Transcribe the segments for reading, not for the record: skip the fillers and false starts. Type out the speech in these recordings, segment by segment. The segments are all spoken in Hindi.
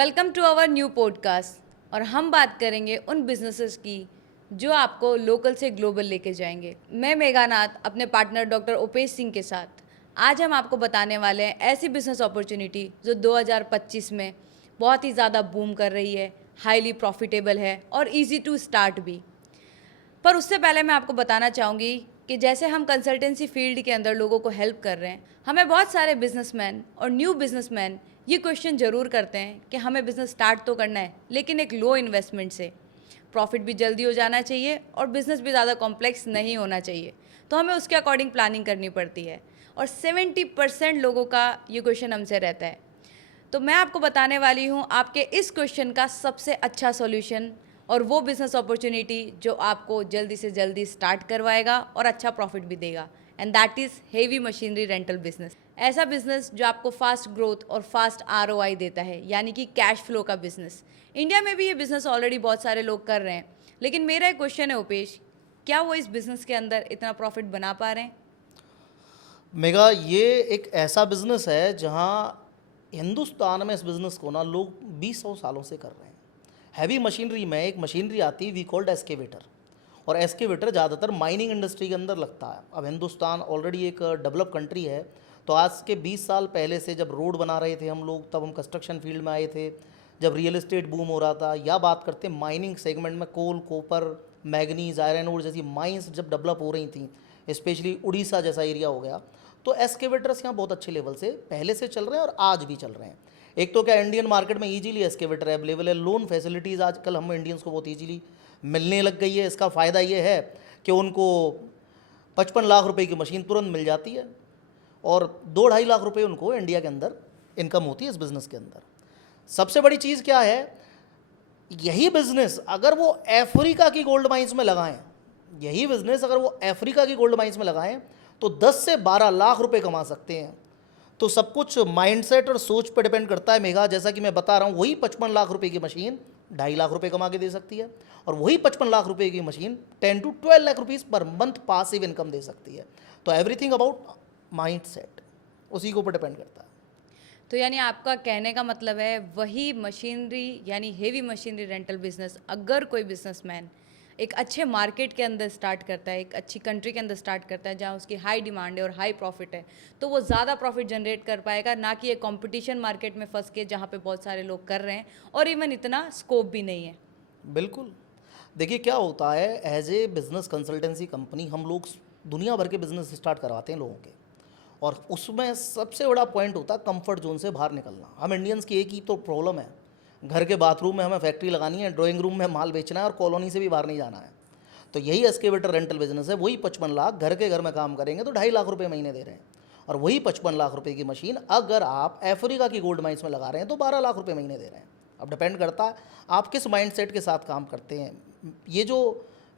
Welcome to our new podcast. और हम बात करेंगे उन बिजनेसेस की जो आपको लोकल से ग्लोबल लेके जाएंगे। मैं मेघानाथ अपने पार्टनर डॉक्टर उपेश सिंह के साथ आज हम आपको बताने वाले हैं ऐसी बिजनेस अपॉर्चुनिटी जो 2025 में बहुत ही ज़्यादा बूम कर रही है, हाईली प्रॉफिटेबल है और इजी टू स्टार्ट भी। पर उससे पहले मैं आपको बताना चाहूँगी कि जैसे हम कंसल्टेंसी फील्ड के अंदर लोगों को हेल्प कर रहे हैं, हमें बहुत सारे बिजनेसमैन और न्यू बिजनेसमैन ये क्वेश्चन ज़रूर करते हैं कि हमें बिज़नेस स्टार्ट तो करना है लेकिन एक लो इन्वेस्टमेंट से, प्रॉफिट भी जल्दी हो जाना चाहिए और बिज़नेस भी ज़्यादा कॉम्प्लेक्स नहीं होना चाहिए। तो हमें उसके अकॉर्डिंग प्लानिंग करनी पड़ती है और 70% लोगों का ये क्वेश्चन हमसे रहता है। तो मैं आपको बताने वाली हूँ आपके इस क्वेश्चन का सबसे अच्छा सॉल्यूशन और वो बिज़नेस अपॉर्चुनिटी जो आपको जल्दी से जल्दी स्टार्ट करवाएगा और अच्छा प्रॉफिट भी देगा, and that is heavy machinery rental business. ऐसा बिजनेस जो आपको फास्ट ग्रोथ और फास्ट आरओआई देता है, यानी कि कैश फ्लो का बिजनेस। इंडिया में भी ये बिज़नेस ऑलरेडी बहुत सारे लोग कर रहे हैं, लेकिन मेरा एक क्वेश्चन है उपेश, क्या वो इस बिज़नेस के अंदर इतना प्रॉफिट बना पा रहे हैं? मेगा ये एक ऐसा बिजनेस है जहां हिंदुस्तान में इस बिजनेस को ना लोग 20 सालों से कर रहे हैं। हैवी मशीनरी में एक मशीनरी आती है वी कॉल्ड एस्केवेटर, और एस्केवेटर ज़्यादातर माइनिंग इंडस्ट्री के अंदर लगता है। अब हिंदुस्तान ऑलरेडी एक डेवलप कंट्री है, तो आज के 20 साल पहले से जब रोड बना रहे थे हम लोग, तब हम कंस्ट्रक्शन फील्ड में आए थे। जब रियल एस्टेट बूम हो रहा था, या बात करते हैं माइनिंग सेगमेंट में, कोल, कॉपर, मैग्नीज, आयरन ओर जैसी माइंस जब डेवलप हो रही थी, स्पेशली उड़ीसा जैसा एरिया हो गया, तो एस्केवेटर्स यहाँ बहुत अच्छे लेवल से पहले से चल रहे हैं और आज भी चल रहे हैं। एक तो क्या इंडियन मार्केट में इजीली एस्केवेटर अवेलेबल है, लोन फैसिलिटीज़ आजकल हम इंडियंस को बहुत इजीली मिलने लग गई है। इसका फ़ायदा ये है कि उनको 55 लाख रुपए की मशीन तुरंत मिल जाती है और 2-2.5 लाख रुपए उनको इंडिया के अंदर इनकम होती है इस बिज़नेस के अंदर। सबसे बड़ी चीज़ क्या है, यही बिज़नेस अगर वो अफ्रीका की गोल्ड माइंस में लगाएं, यही बिज़नेस अगर वो अफ्रीका की गोल्ड माइंस में लगाएं तो 10 से 12 लाख रुपए कमा सकते हैं। तो सब कुछ माइंडसेट और सोच पर डिपेंड करता है मेघा। जैसा कि मैं बता रहा हूँ, वही 55 लाख रुपए की मशीन 2.5 लाख रुपए कमा के दे सकती है, और वही 55 लाख रुपए की machine 10 to 12 lakh rupees per month passive income दे सकती है। तो एवरीथिंग अबाउट माइंडसेट, उसी के ऊपर डिपेंड करता है। तो यानी आपका कहने का मतलब है वही मशीनरी यानी हेवी मशीनरी रेंटल बिजनेस अगर कोई बिजनेसमैन एक अच्छे मार्केट के अंदर स्टार्ट करता है, एक अच्छी कंट्री के अंदर स्टार्ट करता है जहाँ उसकी हाई डिमांड है और हाई प्रॉफिट है, तो वो ज़्यादा प्रॉफिट जनरेट कर पाएगा, ना कि एक कंपटीशन मार्केट में फंस के जहाँ पे बहुत सारे लोग कर रहे हैं और इवन इतना स्कोप भी नहीं है। बिल्कुल। देखिए क्या होता है, as a business consultancy company हम लोग दुनिया भर के बिज़नेस स्टार्ट करवाते हैं लोगों के, और उसमें सबसे बड़ा पॉइंट होता है कंफर्ट जोन से बाहर निकलना। हम इंडियंस की एक ही तो प्रॉब्लम है, घर के बाथरूम में हमें फैक्ट्री लगानी है, ड्राइंग रूम में माल बेचना है और कॉलोनी से भी बाहर नहीं जाना है। तो यही एस्केवेटर रेंटल बिजनेस है। वही 55 लाख घर के घर में काम करेंगे तो 2.5 लाख रुपए महीने दे रहे हैं, और वही 55 लाख रुपए की मशीन अगर आप अफ्रीका की गोल्ड माइंस में लगा रहे हैं तो 12 लाख रुपए महीने दे रहे हैं। अब डिपेंड करता है आप किस माइंडसेट के साथ काम करते हैं। ये जो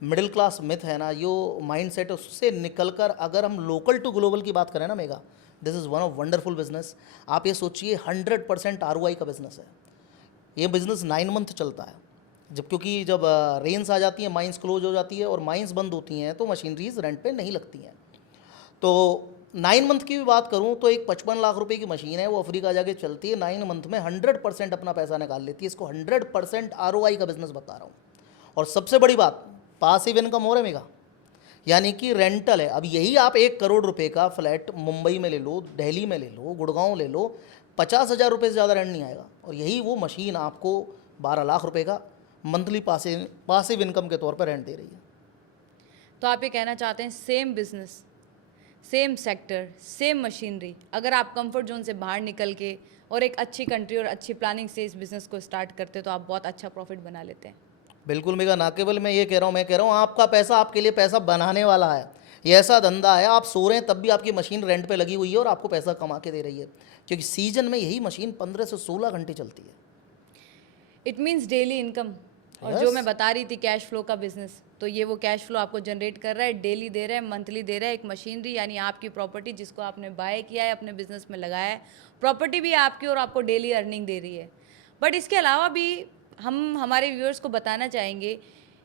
मिडिल क्लास मिथ है ना, यो माइंडसेट है, उससे निकलकर अगर हम लोकल टू ग्लोबल की बात करें ना mega, this is one of wonderful business. आप ये सोचिए 100% ROI का बिजनेस है। ये बिज़नेस 9 मंथ चलता है, जब क्योंकि जब रेंस आ जाती है, माइंस क्लोज हो जाती है और माइंस बंद होती हैं, तो मशीनरीज रेंट पे नहीं लगती हैं। तो 9 मंथ की भी बात करूं तो एक 55 लाख रुपए की मशीन है, वो अफ्रीका जाके चलती है, 9 मंथ में 100% अपना पैसा निकाल लेती है। इसको 100% ROI का बिजनेस बता रहा हूँ। और सबसे बड़ी बात, पासिव इनकम हो रहेगा, यानी कि रेंटल है। अब यही आप 1 करोड़ रुपए का फ्लैट मुंबई में ले लो, दिल्ली में ले लो, गुड़गांव ले लो, 50,000 रुपये से ज़्यादा रेंट नहीं आएगा, और यही वो मशीन आपको 12 लाख रुपए का मंथली पासिव इनकम के तौर पर रेंट दे रही है। तो आप ये कहना चाहते हैं same business, same sector, same machinery, अगर आप कंफर्ट जोन से बाहर निकल के और एक अच्छी कंट्री और अच्छी प्लानिंग से इस बिज़नेस को स्टार्ट करते हो तो आप बहुत अच्छा प्रॉफिट बना लेते हैं। बिल्कुल मेगा, ना केवल मैं ये कह रहा हूँ, मैं कह रहा हूँ आपका पैसा आपके लिए पैसा बनाने वाला है। ये ऐसा धंधा है, आप सो रहे हैं तब भी आपकी मशीन रेंट पे लगी हुई है और आपको पैसा कमा के दे रही है, क्योंकि सीजन में यही मशीन 15 से 16 घंटे चलती है। It means daily income. और जो यस, मैं बता रही थी कैश फ्लो का बिजनेस, तो ये वो कैश फ्लो आपको जनरेट कर रहा है, डेली दे रहा है, मंथली दे रहा है। एक मशीनरी यानी आपकी प्रॉपर्टी जिसको आपने बाय किया है, अपने बिजनेस में लगाया है, प्रॉपर्टी भी आपकी और आपको डेली अर्निंग दे रही है। बट इसके अलावा भी हम हमारे व्यूअर्स को बताना चाहेंगे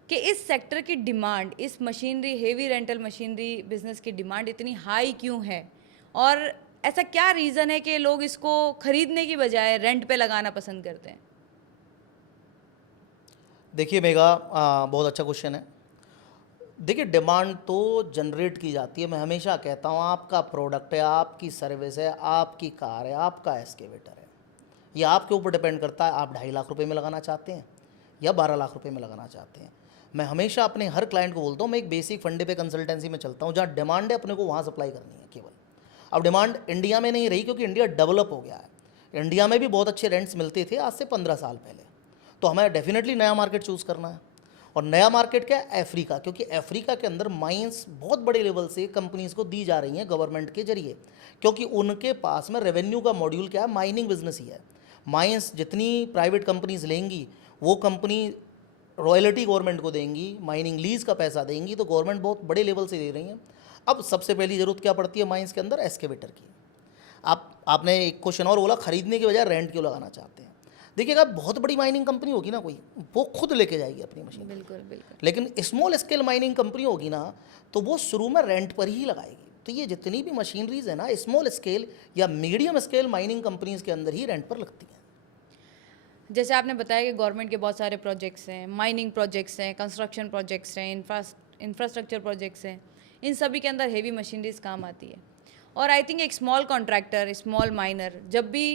कि इस सेक्टर की डिमांड, इस machinery heavy rental machinery business की डिमांड इतनी हाई क्यों है, और ऐसा क्या रीज़न है कि लोग इसको खरीदने की बजाय रेंट पे लगाना पसंद करते हैं? देखिए मेगा, बहुत अच्छा क्वेश्चन है। देखिए डिमांड तो जनरेट की जाती है। मैं हमेशा कहता हूँ आपका प्रोडक्ट है, आपकी सर्विस है, आपकी कार है, आपका एस्केवेटर है, ये आपके ऊपर डिपेंड करता है आप 2.5 लाख रुपए में लगाना चाहते हैं या 12 लाख रुपए में लगाना चाहते हैं। मैं हमेशा अपने हर क्लाइंट को बोलता हूँ, मैं एक बेसिक फंडे पे कंसल्टेंसी में चलता हूँ, जहाँ डिमांड है अपने को वहाँ सप्लाई करनी है केवल। अब डिमांड इंडिया में नहीं रही क्योंकि इंडिया डेवलप हो गया है। इंडिया में भी बहुत अच्छे रेंट्स मिलते थे आज से 15 साल पहले, तो हमें डेफिनेटली नया मार्केट चूज़ करना है। और नया मार्केट क्या है? अफ्रीका, क्योंकि अफ्रीका के अंदर माइंस बहुत बड़े लेवल से कंपनीज़ को दी जा रही हैं गवर्नमेंट के जरिए, क्योंकि उनके पास में रेवेन्यू का मॉड्यूल क्या है? माइनिंग बिजनेस ही है। माइंस जितनी प्राइवेट कंपनीज लेंगी वो कंपनी रॉयल्टी गवर्नमेंट को देंगी, माइनिंग लीज का पैसा देंगी, तो गवर्नमेंट बहुत बड़े लेवल से दे रही है। अब सबसे पहली ज़रूरत क्या पड़ती है माइंस के अंदर? एस्केवेटर की। आपने एक क्वेश्चन और बोला, खरीदने के बजाय रेंट क्यों लगाना चाहते हैं। देखिए अगर बहुत बड़ी माइनिंग कंपनी होगी ना कोई, वो खुद लेके जाएगी अपनी मशीन। बिल्कुल बिल्कुल। लेकिन स्मॉल स्केल माइनिंग कंपनी होगी ना, तो वो शुरू में रेंट पर ही लगाएगी। तो ये जितनी भी मशीनरीज है ना, स्मॉल स्केल या मीडियम स्केल माइनिंग कंपनीज के अंदर ही रेंट पर लगती हैं। जैसे आपने बताया कि गवर्नमेंट के बहुत सारे प्रोजेक्ट्स हैं, माइनिंग प्रोजेक्ट्स हैं, कंस्ट्रक्शन प्रोजेक्ट्स हैं, इंफ्रास्ट्रक्चर प्रोजेक्ट्स हैं, इन सभी के अंदर हेवी मशीनरीज काम आती है। और आई थिंक एक स्मॉल कॉन्ट्रैक्टर, स्मॉल माइनर जब भी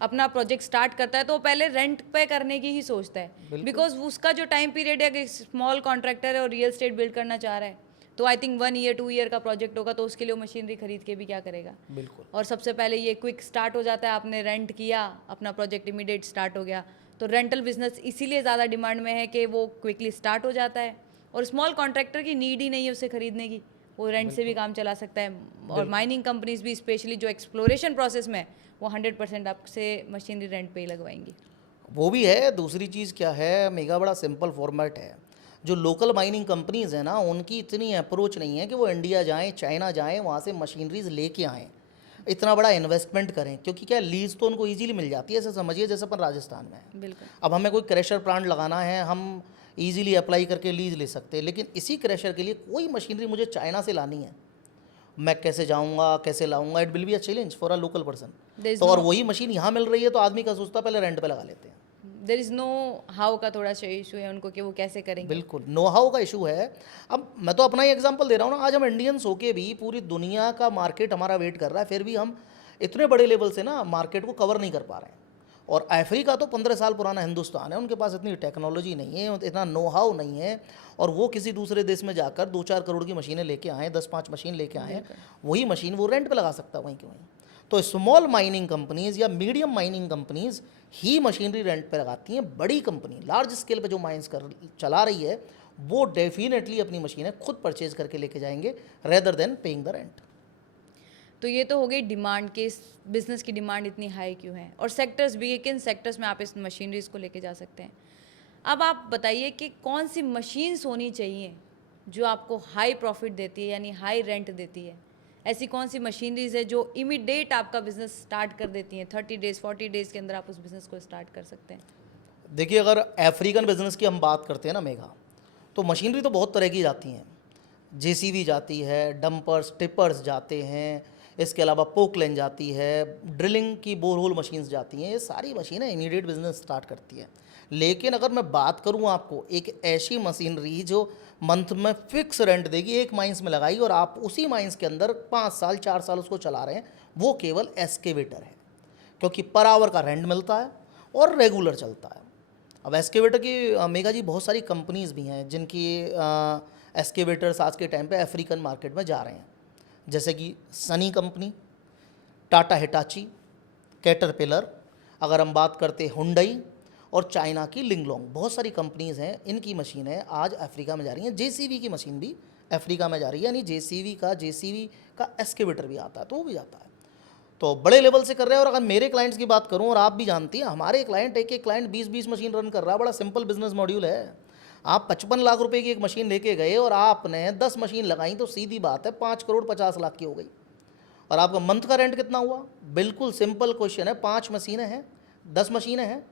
अपना प्रोजेक्ट स्टार्ट करता है तो वो पहले रेंट पे करने की ही सोचता है, बिकॉज उसका जो टाइम पीरियड है, कि स्मॉल कॉन्ट्रैक्टर है और रियल स्टेट बिल्ड करना चाह रहा है, तो आई थिंक 1 ईयर 2 ईयर का प्रोजेक्ट होगा, तो उसके लिए वो मशीनरी खरीद के भी क्या करेगा। बिल्कुल। और सबसे पहले ये क्विक स्टार्ट हो जाता है, आपने रेंट किया, अपना प्रोजेक्ट इमीडिएट स्टार्ट हो गया। तो रेंटल बिजनेस इसीलिए ज़्यादा डिमांड में है कि वो क्विकली स्टार्ट हो जाता है, और स्मॉल कॉन्ट्रैक्टर की नीड ही नहीं है उसे खरीदने की, वो रेंट से भी काम चला सकता है। और माइनिंग कंपनीज भी स्पेशली जो एक्सप्लोरेशन प्रोसेस में वो 100% आपसे मशीनरी रेंट पे ही लगवाएंगी। वो भी है। दूसरी चीज़ क्या है, मेगा बड़ा सिंपल फॉर्मेट है। जो लोकल माइनिंग कंपनीज़ हैं ना, उनकी इतनी अप्रोच नहीं है कि वो इंडिया जाएं, चाइना जाएं, वहाँ से मशीनरीज लेके आएँ, इतना बड़ा इन्वेस्टमेंट करें, क्योंकि क्या लीज तो उनको इजीली मिल जाती है। ऐसे समझिए जैसे अपन राजस्थान में है, बिल्कुल। अब हमें कोई क्रेशर प्लांट लगाना है, हम इजीली अप्लाई करके लीज ले सकते हैं। लेकिन इसी क्रेशर के लिए कोई मशीनरी मुझे चाइना से लानी है, मैं कैसे जाऊंगा, कैसे लाऊंगा? It will be a challenge for a local person. तो और वही मशीन यहाँ मिल रही है, तो आदमी का सोचता पहले रेंट पे लगा लेते हैं। देयर इज़ नो हाउ का थोड़ा सा इशू है उनको कि वो कैसे करेंगे। बिल्कुल नो हाउ का इशू है। अब मैं तो अपना ही एग्जांपल दे रहा हूँ ना, आज हम इंडियंस होके भी पूरी दुनिया का मार्केट हमारा वेट कर रहा है, फिर भी हम इतने बड़े लेवल से ना मार्केट को कवर नहीं कर पा रहे हैं। और अफ्रीका तो 15 साल पुराना हिंदुस्तान है, उनके पास इतनी टेक्नोलॉजी नहीं है, इतना नो हाउ नहीं है, और वो किसी दूसरे देश में जाकर 2-4 करोड़ की मशीनें लेके आएँ, 10-5 मशीन लेके आएँ, वही मशीन वो रेंट पे लगा सकता है वहीं के वहीं। तो स्मॉल माइनिंग कंपनीज़ या मीडियम माइनिंग कंपनीज़ ही मशीनरी रेंट पे लगाती हैं। बड़ी कंपनी लार्ज स्केल पे जो माइंस कर चला रही है, वो डेफिनेटली अपनी मशीनें खुद परचेज करके लेके जाएंगे rather than paying the rent. तो ये तो हो गई डिमांड के, इस बिज़नेस की डिमांड इतनी हाई क्यों है, और सेक्टर्स भी है, किन सेक्टर्स में आप इस मशीनरीज को लेके जा सकते हैं। अब आप बताइए कि कौन सी मशीन्स होनी चाहिए जो आपको हाई प्रॉफिट देती है, यानी हाई रेंट देती है। ऐसी कौन सी मशीनरीज है जो इमीडिएट आपका बिजनेस स्टार्ट कर देती हैं, 30 डेज 40 डेज के अंदर आप उस बिज़नेस को स्टार्ट कर सकते हैं। देखिए अगर अफ्रीकन बिजनेस की हम बात करते हैं ना मेघा, तो मशीनरी तो बहुत तरह की जाती हैं। जेसीबी जाती है, डंपर्स टिपर्स जाते हैं, इसके अलावा पोकलेन जाती है, ड्रिलिंग की बोरहोल मशीन्स जाती हैं। ये सारी मशीनें इमीडिएट बिजनेस स्टार्ट करती हैं। लेकिन अगर मैं बात करूं आपको एक ऐसी मशीनरी जो मंथ में फिक्स रेंट देगी, एक माइंस में लगाई और आप उसी माइंस के अंदर 5 साल 4 साल उसको चला रहे हैं, वो केवल एस्केवेटर है, क्योंकि पर आवर का रेंट मिलता है और रेगुलर चलता है। अब एस्केवेटर की मेगा जी बहुत सारी कंपनीज़ भी हैं जिनकी एस्केवेटर्स आज के टाइम पे अफ्रीकन मार्केट में जा रहे हैं, जैसे कि Sunny company, Tata Hitachi, caterpillar, अगर हम बात करते हुंडई, और चाइना की लिंगलोंग। बहुत सारी कंपनीज़ हैं, इनकी मशीनें आज अफ्रीका में जा रही हैं। जेसीबी की मशीन भी अफ्रीका में जा रही है, यानी जेसीबी का एस्केवेटर भी आता है, तो वो भी जाता है। तो बड़े लेवल से कर रहे हैं। और अगर मेरे क्लाइंट्स की बात करूं, और आप भी जानती हैं हमारे क्लाइंट, एक एक क्लाइंट 20-20 मशीन रन कर रहा है। बड़ा सिंपल बिजनेस मॉड्यूल है। आप 55 लाख रुपए की एक मशीन लेके गए और आपने 10 मशीन लगाई, तो सीधी बात है 5 करोड़ 50 लाख की हो गई। और आपका मंथ का रेंट कितना हुआ? बिल्कुल सिंपल क्वेश्चन है। 5 मशीनें हैं, 10 मशीनें हैं,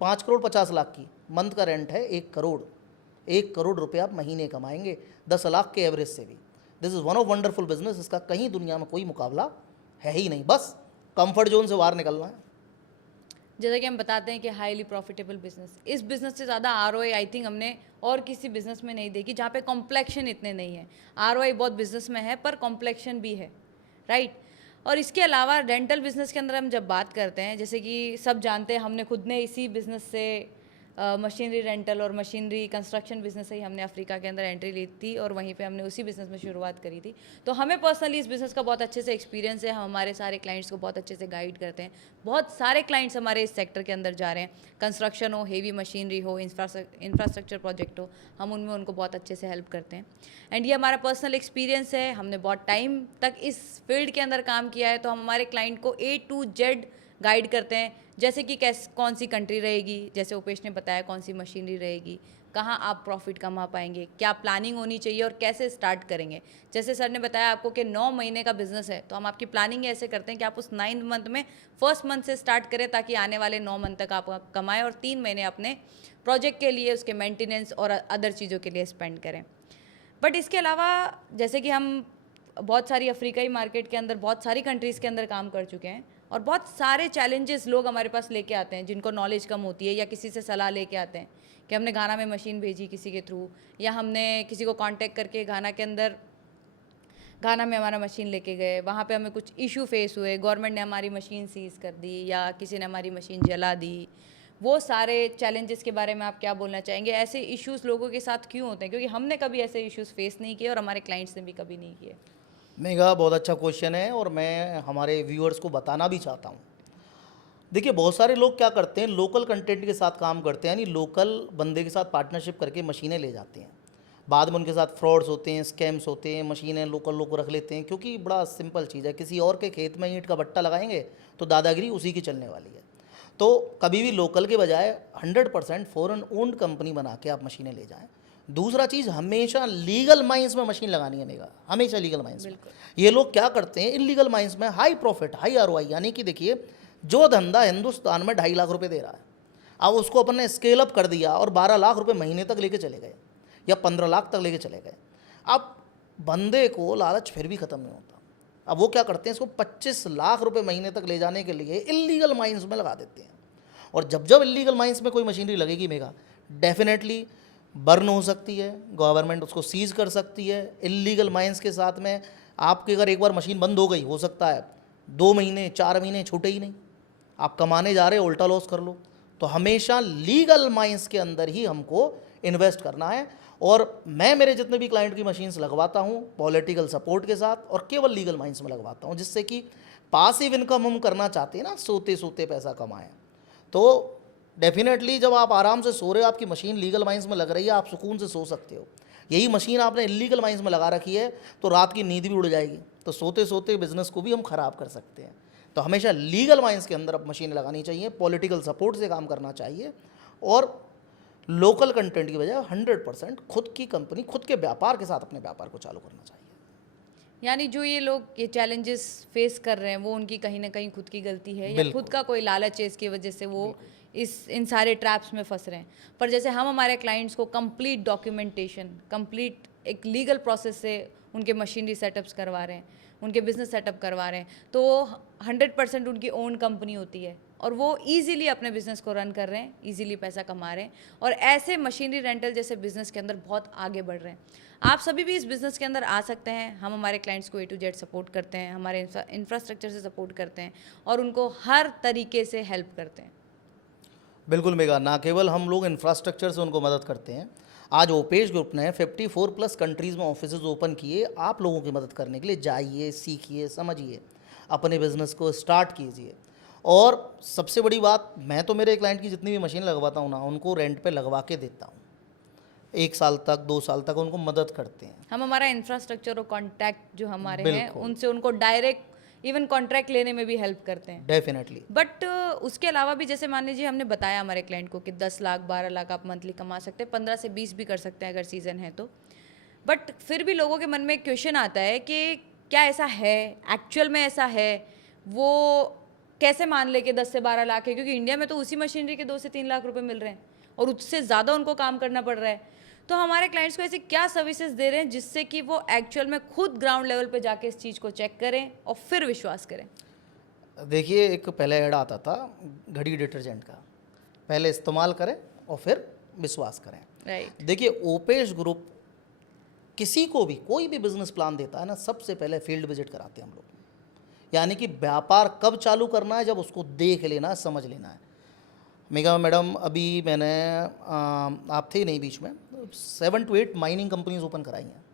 5 करोड़ 50 लाख की, मंथ का रेंट है 1 करोड़। 1 करोड़ रुपये आप महीने कमाएंगे 10 लाख के एवरेज से भी। This is one of wonderful business. इसका कहीं दुनिया में कोई मुकाबला है ही नहीं। बस कंफर्ट जोन से बाहर निकलना है। जैसा कि हम बताते हैं कि हाईली प्रॉफिटेबल बिजनेस, इस बिजनेस से ज़्यादा आरओआई आई थिंक हमने और किसी बिजनेस में नहीं देखी, जहाँ पे कॉम्प्लेक्शन इतने नहीं है। आरओआई बहुत बिजनेस में है पर कॉम्प्लेक्शन भी है, राइट। और इसके अलावा रेंटल बिजनेस के अंदर हम जब बात करते हैं, जैसे कि सब जानते हैं, हमने खुद ने इसी बिजनेस से मशीनरी रेंटल और मशीनरी कंस्ट्रक्शन बिजनेस से ही हमने अफ्रीका के अंदर एंट्री ली थी और वहीं पे हमने उसी बिजनेस में शुरुआत करी थी। तो हमें पर्सनली इस बिज़नेस का बहुत अच्छे से एक्सपीरियंस है, हम हमारे सारे क्लाइंट्स को बहुत अच्छे से गाइड करते हैं। बहुत सारे क्लाइंट्स हमारे इस सेक्टर के अंदर जा रहे हैं, कंस्ट्रक्शन हो, हेवी मशीनरी हो, इंफ्रास्ट्रक्चर प्रोजेक्ट हो, हम उनमें उनको बहुत अच्छे से हेल्प करते हैं। एंड ये हमारा पर्सनल एक्सपीरियंस है, हमने बहुत टाइम तक इस फील्ड के अंदर काम किया है, तो हम हमारे क्लाइंट को A to Z गाइड करते हैं। जैसे कि कौन सी कंट्री रहेगी, जैसे उपेश ने बताया कौन सी मशीनरी रहेगी, कहाँ आप प्रॉफिट कमा पाएंगे, क्या प्लानिंग होनी चाहिए और कैसे स्टार्ट करेंगे। जैसे सर ने बताया आपको कि 9 महीने का बिजनेस है, तो हम आपकी प्लानिंग ऐसे करते हैं कि आप उस 9th मंथ में फर्स्ट मंथ से स्टार्ट करें, ताकि आने वाले 9 मंथ तक आप कमाएं और 3 महीने अपने प्रोजेक्ट के लिए, उसके मेंटेनेंस और अदर चीज़ों के लिए स्पेंड करें। बट इसके अलावा जैसे कि हम बहुत सारी अफ्रीकाई मार्केट के अंदर, बहुत सारी कंट्रीज़ के अंदर काम कर चुके हैं और बहुत सारे चैलेंजेस लोग हमारे पास लेके आते हैं, जिनको नॉलेज कम होती है या किसी से सलाह लेके आते हैं कि हमने घाना में मशीन भेजी किसी के थ्रू, या हमने किसी को कांटेक्ट करके घाना के अंदर, घाना में हमारा मशीन लेके गए, वहाँ पे हमें कुछ इशू फेस हुए, गवर्नमेंट ने हमारी मशीन सीज कर दी या किसी ने हमारी मशीन जला दी। वो सारे चैलेंजेस के बारे में आप क्या बोलना चाहेंगे? ऐसे इश्यूज़ लोगों के साथ क्यों होते हैं? क्योंकि हमने कभी ऐसे इश्यूज़ फेस नहीं किए और हमारे क्लाइंट्स ने भी कभी नहीं किए। मेगा बहुत अच्छा क्वेश्चन है और मैं हमारे व्यूअर्स को बताना भी चाहता हूँ। देखिए, बहुत सारे लोग क्या करते हैं, लोकल कंटेंट के साथ काम करते हैं, यानी लोकल बंदे के साथ पार्टनरशिप करके मशीनें ले जाते हैं। बाद में उनके साथ फ्रॉड्स होते हैं, स्कैम्स होते हैं, मशीनें लोकल लोग रख लेते हैं, क्योंकि बड़ा सिंपल चीज़ है, किसी और के खेत में ईंट का भट्टा लगाएंगे तो दादागिरी उसी की चलने वाली है। तो कभी भी लोकल के बजाय 100% फॉरेन ओन्ड कंपनी बना के आप मशीनें ले जाएं। दूसरा चीज़, हमेशा लीगल माइंस में मशीन लगानी है मेगा, हमेशा लीगल माइंस में। ये लोग क्या करते हैं, इलीगल माइंस में हाई प्रॉफिट, हाई आरओआई, यानी कि देखिए, जो धंधा हिंदुस्तान में 2.5 लाख रुपए दे रहा है, अब उसको अपन ने स्केल अप कर दिया और 12 लाख रुपए महीने तक लेके चले गए या 15 लाख तक लेके चले गए। अब बंदे को लालच फिर भी ख़त्म नहीं होता। अब वो क्या करते हैं, इसको 25 लाख रुपए महीने तक ले जाने के लिए इलीगल माइंस में लगा देते हैं। और जब जब इलीगल माइंस में कोई मशीनरी लगेगी मेगा, डेफिनेटली बर्न हो सकती है, गवर्नमेंट उसको सीज कर सकती है। इलीगल माइंस के साथ में आपकी अगर एक बार मशीन बंद हो गई, हो सकता है 2 महीने 4 महीने छूटे ही नहीं, आप कमाने जा रहे हो, उल्टा लॉस कर लो। तो हमेशा लीगल माइंस के अंदर ही हमको इन्वेस्ट करना है। और मैं मेरे जितने भी क्लाइंट की मशीन्स लगवाता हूँ पॉलिटिकल सपोर्ट के साथ और केवल लीगल माइंस में लगवाता हूँ, जिससे कि पासिव इनकम हम करना चाहते हैं ना, सोते सोते पैसा कमाएं। तो डेफिनेटली जब आप आराम से सो रहे हो, आपकी मशीन लीगल माइंस में लग रही है, आप सुकून से सो सकते हो। यही मशीन आपने इलीगल माइंस में लगा रखी है तो रात की नींद भी उड़ जाएगी, तो सोते सोते बिजनेस को भी हम ख़राब कर सकते हैं। तो हमेशा लीगल माइंस के अंदर अब मशीनें लगानी चाहिए, पॉलिटिकल सपोर्ट से काम करना चाहिए और लोकल कंटेंट की बजाय 100% खुद की कंपनी, खुद के व्यापार के साथ अपने व्यापार को चालू करना चाहिए। यानी जो ये लोग ये चैलेंजेस फेस कर रहे हैं, वो उनकी कहीं ना कहीं खुद की गलती है या खुद का कोई लालच है, इसकी वजह से वो इन सारे ट्रैप्स में फंस रहे हैं। पर जैसे हम हमारे क्लाइंट्स को कंप्लीट डॉक्यूमेंटेशन, कंप्लीट एक लीगल प्रोसेस से उनके मशीनरी सेटअप्स करवा रहे हैं, उनके बिजनेस सेटअप करवा रहे हैं, तो 100% उनकी ओन कंपनी होती है और वो इजीली अपने बिजनेस को रन कर रहे हैं, इजीली पैसा कमा रहे हैं और ऐसे मशीनरी रेंटल जैसे बिजनेस के अंदर बहुत आगे बढ़ रहे हैं। आप सभी भी इस बिज़नेस के अंदर आ सकते हैं। हम हमारे क्लाइंट्स को A to Z सपोर्ट करते हैं, हमारे इंफ्रास्ट्रक्चर से सपोर्ट करते हैं और उनको हर तरीके से हेल्प करते हैं। बिल्कुल मेगा, ना केवल हम लोग इंफ्रास्ट्रक्चर से उनको मदद करते हैं, आज ओपेश ग्रुप ने 54+ कंट्रीज़ में ऑफिसेज ओपन किए आप लोगों की मदद करने के लिए। जाइए, सीखिए, समझिए, अपने बिज़नेस को स्टार्ट कीजिए। और सबसे बड़ी बात, मैं तो मेरे क्लाइंट की जितनी भी मशीन लगवाता हूँ ना, उनको रेंट पे लगवा के देता हूँ। 1 साल तक, 2 साल तक उनको मदद करते हैं। हम हमारा इंफ्रास्ट्रक्चर और कॉन्टैक्ट जो हमारे हैं, उनसे उनको डायरेक्ट इवन कॉन्ट्रैक्ट लेने में भी हेल्प करते हैं डेफिनेटली। बट उसके अलावा भी, जैसे मान लीजिए हमने बताया हमारे क्लाइंट को कि 10 लाख 12 लाख आप मंथली कमा सकते हैं, 15 से 20 भी कर सकते हैं अगर सीज़न है तो। बट फिर भी लोगों के मन में एक क्वेश्चन आता है कि क्या ऐसा है, एक्चुअल में ऐसा है? वो कैसे मान ले कि 10 से 12 लाख है? क्योंकि इंडिया में तो उसी मशीनरी के 2 से 3 लाख रुपए मिल रहे हैं और उससे ज़्यादा उनको काम करना पड़ रहा है। तो हमारे क्लाइंट्स को ऐसी क्या सर्विसेज दे रहे हैं जिससे कि वो एक्चुअल में खुद ग्राउंड लेवल पे जाके इस चीज़ को चेक करें और फिर विश्वास करें? देखिए, एक पहले ऐड आता था घड़ी डिटर्जेंट का, पहले इस्तेमाल करें और फिर विश्वास करें। राइट। देखिए, ओपेश ग्रुप किसी को भी कोई भी बिजनेस प्लान देता है ना, सबसे पहले फील्ड विजिट कराते हैं हम लोग। यानी कि व्यापार कब चालू करना है, जब उसको देख लेना है, समझ लेना है। मेगा मैडम, अभी मैंने आप थे नहीं बीच में, 7 to 8 माइनिंग कंपनीज ओपन कराई हैं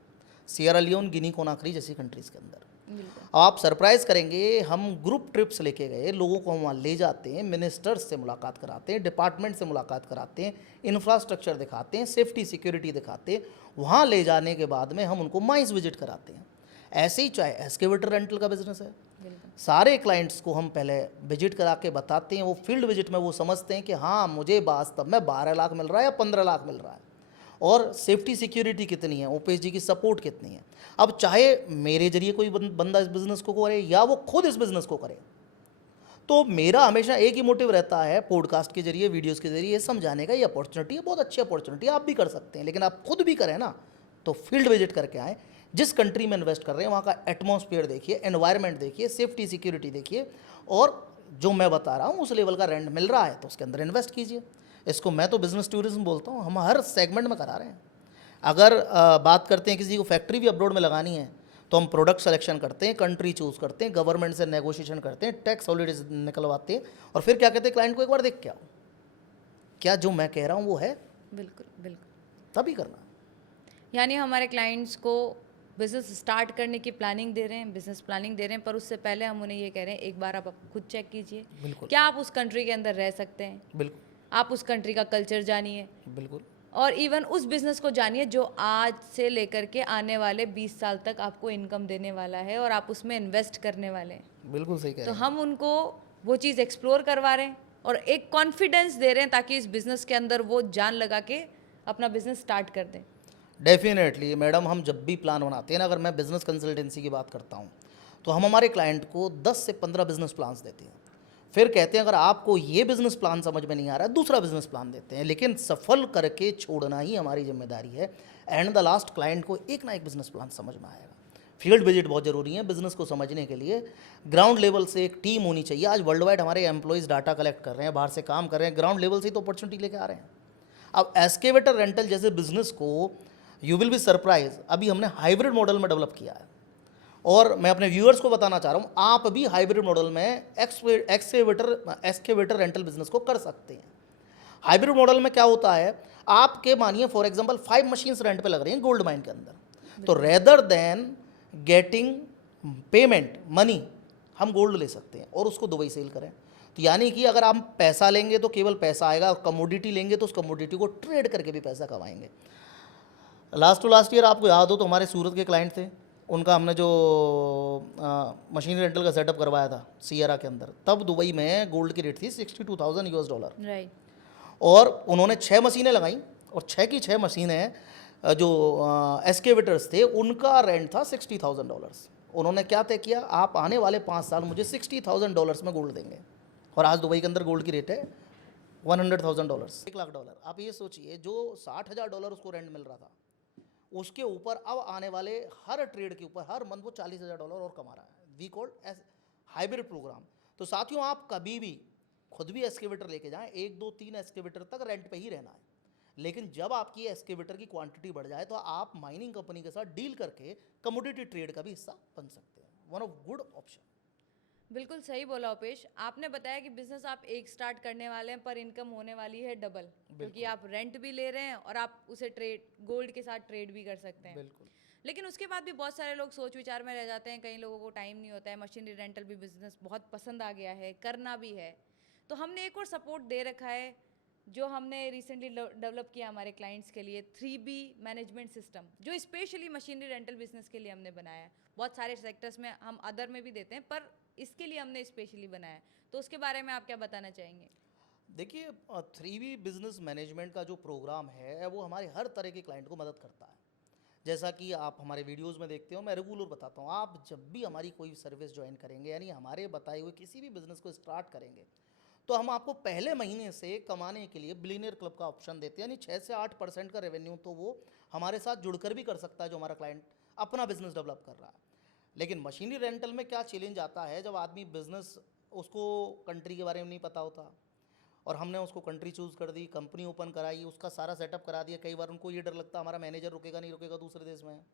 सियरा लियोन, गिनी कोनाक्री जैसी कंट्रीज़ के अंदर। बिल्कुल। अब आप सरप्राइज करेंगे, हम ग्रुप ट्रिप्स लेके गए, लोगों को हम वहाँ ले जाते हैं, मिनिस्टर्स से मुलाकात कराते हैं, डिपार्टमेंट से मुलाकात कराते हैं, इंफ्रास्ट्रक्चर दिखाते हैं, सेफ्टी सिक्योरिटी दिखाते हैं। वहाँ ले जाने के बाद में हम उनको माइंस विजिट कराते हैं। ऐसे ही चाहे एस्केवेटर रेंटल का बिजनेस है, बिल्कुल। सारे क्लाइंट्स को हम पहले विजिट करा के बताते हैं। वो फील्ड विजिट में वो समझते हैं कि हाँ, मुझे वास्तव में 12 लाख मिल रहा है या 15 लाख मिल रहा है, और सेफ्टी सिक्योरिटी कितनी है, ओपेश जी की सपोर्ट कितनी है। अब चाहे मेरे जरिए कोई बंदा इस बिज़नेस को करे या वो खुद इस बिज़नेस को करे, तो मेरा हमेशा एक ही मोटिव रहता है, पॉडकास्ट के जरिए, वीडियोस के जरिए समझाने का। ये अपॉर्चुनिटी है, बहुत अच्छी अपॉर्चुनिटी है, आप भी कर सकते हैं। लेकिन आप खुद भी करें ना, तो फील्ड विजिट करके आएँ, जिस कंट्री में इन्वेस्ट कर रहे हैं वहाँ का एटमॉस्फेयर देखिए, एनवायरनमेंट देखिए, सेफ्टी सिक्योरिटी देखिए, और जो मैं बता रहा हूँ उस लेवल का रेंट मिल रहा है तो उसके अंदर इन्वेस्ट कीजिए। इसको मैं तो बिज़नेस टूरिज्म बोलता हूँ। हम हर सेगमेंट में करा रहे हैं। अगर बात करते हैं किसी को फैक्ट्री भी अब्रॉड में लगानी है, तो हम प्रोडक्ट सिलेक्शन करते हैं, कंट्री चूज़ करते हैं, गवर्नमेंट से नेगोशिएशन करते हैं, टैक्स हॉलीडेज निकलवाते हैं, और फिर क्या कहते हैं, क्लाइंट को एक बार देख के आओ, क्या जो मैं कह रहा हूँ वो है, बिल्कुल। बिल्कुल। तभी करना। यानी हमारे क्लाइंट्स को बिजनेस स्टार्ट करने की प्लानिंग दे रहे हैं, बिजनेस प्लानिंग दे रहे हैं, पर उससे पहले हम उन्हें ये कह रहे हैं एक बार आप खुद चेक कीजिए, बिल्कुल। क्या आप उस कंट्री के अंदर रह सकते हैं, बिल्कुल। आप उस कंट्री का कल्चर जानिए, बिल्कुल। और इवन उस बिज़नेस को जानिए जो आज से लेकर के आने वाले 20 साल तक आपको इनकम देने वाला है और आप उसमें इन्वेस्ट करने वाले हैं। बिल्कुल सही कह तो रहे हैं। हम उनको वो चीज़ एक्सप्लोर करवा रहे हैं और एक कॉन्फिडेंस दे रहे हैं ताकि इस बिज़नेस के अंदर वो जान लगा के अपना बिज़नेस स्टार्ट कर दें। डेफिनेटली मैडम, हम जब भी प्लान बनाते हैं ना, अगर मैं बिज़नेस कंसल्टेंसी की बात करता हूँ, तो हम हमारे क्लाइंट को 10 से 15 बिज़नेस प्लान्स देते हैं। फिर कहते हैं अगर आपको ये बिज़नेस प्लान समझ में नहीं आ रहा है, दूसरा बिज़नेस प्लान देते हैं, लेकिन सफल करके छोड़ना ही हमारी जिम्मेदारी है। एंड द लास्ट क्लाइंट को एक ना एक बिज़नेस प्लान समझ में आएगा। फील्ड विजिट बहुत ज़रूरी है बिज़नेस को समझने के लिए। ग्राउंड लेवल से एक टीम होनी चाहिए। आज वर्ल्ड वाइड हमारे एम्प्लॉयज़ डाटा कलेक्ट कर रहे हैं, बाहर से काम कर रहे हैं, ग्राउंड लेवल से ही तो अपॉर्चुनिटी लेके आ रहे हैं। अब एस्केवेटर रेंटल जैसे बिजनेस को, यू विल बी सरप्राइज, अभी हमने हाइब्रिड मॉडल में डेवलप किया है, और मैं अपने व्यूअर्स को बताना चाह रहा हूँ, आप भी हाइब्रिड मॉडल में एक्सकेवेटर रेंटल बिजनेस को कर सकते हैं। हाइब्रिड मॉडल में क्या होता है, आपके मानिए फॉर एग्जांपल 5 मशीन्स रेंट पे लग रही हैं गोल्ड माइन के अंदर, तो rather than getting payment money, हम गोल्ड ले सकते हैं और उसको दुबई सेल करें। तो यानी कि अगर आप पैसा लेंगे तो केवल पैसा आएगा, और कमोडिटी लेंगे तो उस कमोडिटी को ट्रेड करके भी पैसा कमाएंगे। लास्ट टू लास्ट ईयर आपको याद हो तो हमारे सूरत के क्लाइंट थे, उनका हमने जो मशीनरी रेंटल का सेटअप करवाया था सियरा के अंदर, तब दुबई में गोल्ड की रेट थी $62,000, राइट। और उन्होंने 6 मशीनें लगाई, और 6 की 6 मशीनें जो एस्केवेटर्स थे उनका रेंट था $60,000। उन्होंने क्या तय किया, आप आने वाले 5 साल मुझे $60,000 में गोल्ड देंगे, और आज दुबई के अंदर गोल्ड की रेट है $100,000, $1,00,000। आप ये सोचिए, जो $60,000 उसको रेंट मिल रहा था, उसके ऊपर अब आने वाले हर ट्रेड के ऊपर हर मंथ वो $40,000 और कमा रहा है। We called as hybrid program. तो साथियों, आप कभी भी खुद भी एस्केवेटर लेके जाएं, 1 2 3 एस्केवेटर तक रेंट पे ही रहना है, लेकिन जब आपकी एस्केवेटर की क्वांटिटी बढ़ जाए तो आप माइनिंग कंपनी के साथ डील करके कमोडिटी ट्रेड का भी हिस्सा बन सकते हैं। One of good option. बिल्कुल सही बोला उपेश। आपने बताया कि बिजनेस आप एक स्टार्ट करने वाले हैं पर इनकम होने वाली है डबल, क्योंकि आप रेंट भी ले रहे हैं और आप उसे ट्रेड गोल्ड के साथ ट्रेड भी कर सकते हैं। बिल्कुल। लेकिन उसके बाद भी बहुत सारे लोग सोच विचार में रह जाते हैं, कई लोगों को टाइम नहीं होता है, मशीनरी रेंटल भी बिजनेस बहुत पसंद आ गया है, करना भी है। तो हमने एक और सपोर्ट दे रखा है जो हमने रिसेंटली डेवलप किया हमारे क्लाइंट्स के लिए, 3B मैनेजमेंट सिस्टम, जो स्पेशली मशीनरी रेंटल बिजनेस के लिए हमने बनाया है। बहुत सारे सेक्टर्स में हम अदर में भी देते हैं, पर इसके लिए हमने स्पेशली बनाया है। तो उसके बारे में आप क्या बताना चाहेंगे? देखिए, 3B बिजनेस मैनेजमेंट का जो प्रोग्राम है वो हमारे हर तरह के क्लाइंट को मदद करता है। जैसा कि आप हमारे वीडियोस में देखते हो, मैं रेगुलर बताता हूँ, आप जब भी हमारी कोई सर्विस ज्वाइन करेंगे, यानी हमारे बताए हुए किसी भी बिजनेस को स्टार्ट करेंगे, तो हम आपको पहले महीने से कमाने के लिए बिलियनियर क्लब का ऑप्शन देते हैं। यानी 6 से 8% का रेवेन्यू तो वो हमारे साथ जुड़कर भी कर सकता है, जो हमारा क्लाइंट अपना बिजनेस डेवलप कर रहा है। लेकिन मशीनरी रेंटल में क्या चैलेंज आता है, जब आदमी बिजनेस उसको कंट्री के बारे में नहीं पता होता, और हमने उसको कंट्री चूज़ कर दी, कंपनी ओपन कराई, उसका सारा सेटअप करा दिया। कई बार उनको ये डर लगता हमारा मैनेजर रुकेगा नहीं रुकेगा दूसरे देश में,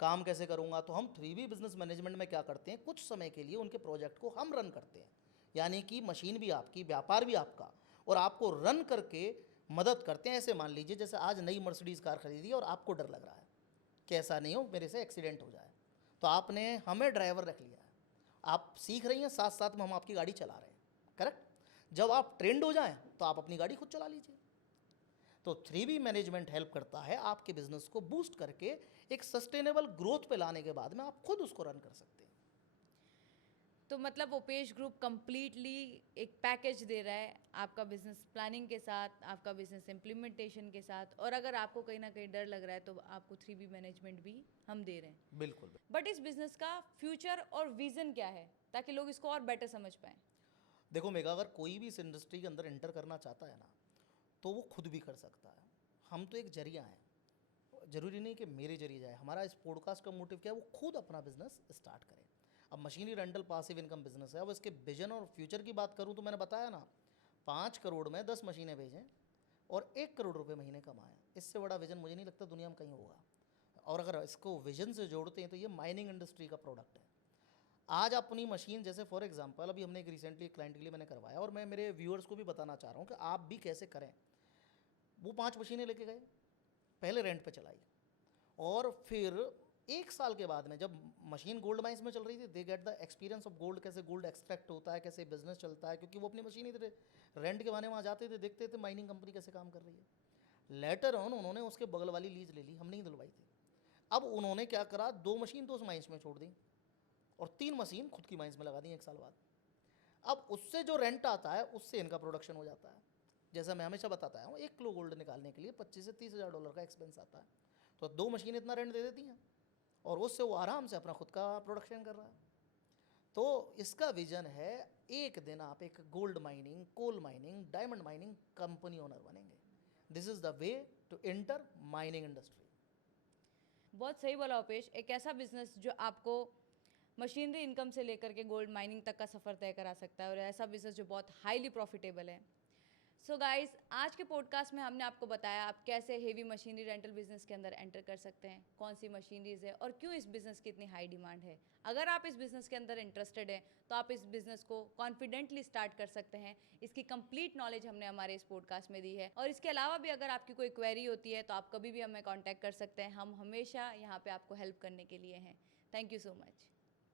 काम कैसे करूँगा। तो हम 3B बिजनेस मैनेजमेंट में क्या करते हैं, कुछ समय के लिए उनके प्रोजेक्ट को हम रन करते हैं, यानी कि मशीन भी आपकी, व्यापार भी आपका, और आपको रन करके मदद करते हैं। ऐसे मान लीजिए जैसे आज नई मर्सिडीज़ कार खरीदी और आपको डर लग रहा है कि ऐसा नहीं हो मेरे से एक्सीडेंट हो जाए, तो आपने हमें ड्राइवर रख लिया है, आप सीख रही हैं, साथ साथ में हम आपकी गाड़ी चला रहे हैं, करेक्ट। जब आप ट्रेंड हो जाएं तो आप अपनी गाड़ी खुद चला लीजिए। तो 3B मैनेजमेंट हेल्प करता है आपके बिजनेस को बूस्ट करके एक सस्टेनेबल ग्रोथ पे लाने के बाद में आप खुद उसको रन कर सकते हैं। तो मतलब ओपेश ग्रुप कंप्लीटली एक पैकेज दे रहा है आपका बिजनेस प्लानिंग के साथ, आपका बिजनेस इम्प्लीमेंटेशन के साथ, और अगर आपको कहीं ना कहीं डर लग रहा है तो आपको 3B मैनेजमेंट भी हम दे रहे हैं। बिल्कुल। बट इस बिजनेस का फ्यूचर और विजन क्या है, ताकि लोग इसको और बेटर समझ पाएँ? देखो मेगा, अगर कोई भी इस इंडस्ट्री के अंदर एंटर करना चाहता है ना, तो वो खुद भी कर सकता है। हम तो एक जरिया हैं, ज़रूरी नहीं कि मेरे जरिए जाए। हमारा इस पॉडकास्ट का मोटिव क्या है, वो खुद अपना बिजनेस स्टार्ट करें। अब machinery rental passive income business है। अब इसके विजन और फ्यूचर की बात करूँ तो मैंने बताया ना, 5 करोड़ में 10 मशीनें भेजें और 1 करोड़ रुपए महीने कमाएं। इससे बड़ा विजन मुझे नहीं लगता दुनिया में कहीं होगा। और अगर इसको विजन से जोड़ते हैं तो ये माइनिंग इंडस्ट्री का प्रोडक्ट है। आज अपनी मशीन, जैसे फॉर एग्जांपल अभी हमने एक रिसेंटली क्लाइंट के लिए मैंने करवाया, और मैं मेरे व्यूअर्स को भी बताना चाह रहा हूँ कि आप भी कैसे करें। वो 5 मशीनें लेके गए, पहले रेंट पे चलाई, और फिर 1 साल के बाद में जब मशीन गोल्ड माइंस में चल रही थी, they get the experience of gold, कैसे गोल्ड एक्सट्रैक्ट होता है, कैसे बिजनेस चलता है, क्योंकि वो अपनी मशीन ही रेंट के बहाने वहाँ जाते थे, देखते थे माइनिंग कंपनी कैसे काम कर रही है। लेटर ऑन उन्होंने उसके बगल वाली लीज ले ली, हमने ही दिलवाई थी। अब उन्होंने क्या करा, 2 मशीन तो उस माइंस में छोड़ दी और 3 मशीन खुद की माइंस में लगा दी 1 साल बाद। अब उससे जो रेंट आता है उससे इनका प्रोडक्शन हो जाता है। जैसा मैं हमेशा बताता हूँ, 1 किलो गोल्ड निकालने के लिए 25 से 30 हज़ार डॉलर का एक्सपेंस आता है, तो 2 मशीन इतना रेंट दे देती हैं और उससे वो आराम से अपना खुद का प्रोडक्शन कर रहा है। तो इसका विजन है, एक दिन आप एक gold mining, coal mining, diamond mining company owner बनेंगे। This is the way to enter mining industry. बहुत सही बोला उपेश। एक ऐसा बिजनेस जो आपको मशीनरी इनकम से लेकर के गोल्ड माइनिंग तक का सफ़र तय करा सकता है, और ऐसा बिजनेस जो बहुत हाईली प्रॉफिटेबल है। सो गाइस, आज के पॉडकास्ट में हमने आपको बताया आप कैसे हेवी मशीनरी रेंटल बिजनेस के अंदर एंटर कर सकते हैं, कौन सी मशीनरीज है और क्यों इस बिज़नेस की इतनी हाई डिमांड है। अगर आप इस बिज़नेस के अंदर इंटरेस्टेड हैं तो आप इस बिज़नेस को कॉन्फिडेंटली स्टार्ट कर सकते हैं। इसकी कंप्लीट नॉलेज हमने हमारे इस पॉडकास्ट में दी है, और इसके अलावा भी अगर आपकी कोई क्वेरी होती है तो आप कभी भी हमें कॉन्टैक्ट कर सकते हैं। हम हमेशा यहाँ पर आपको हेल्प करने के लिए हैं। Thank you so much.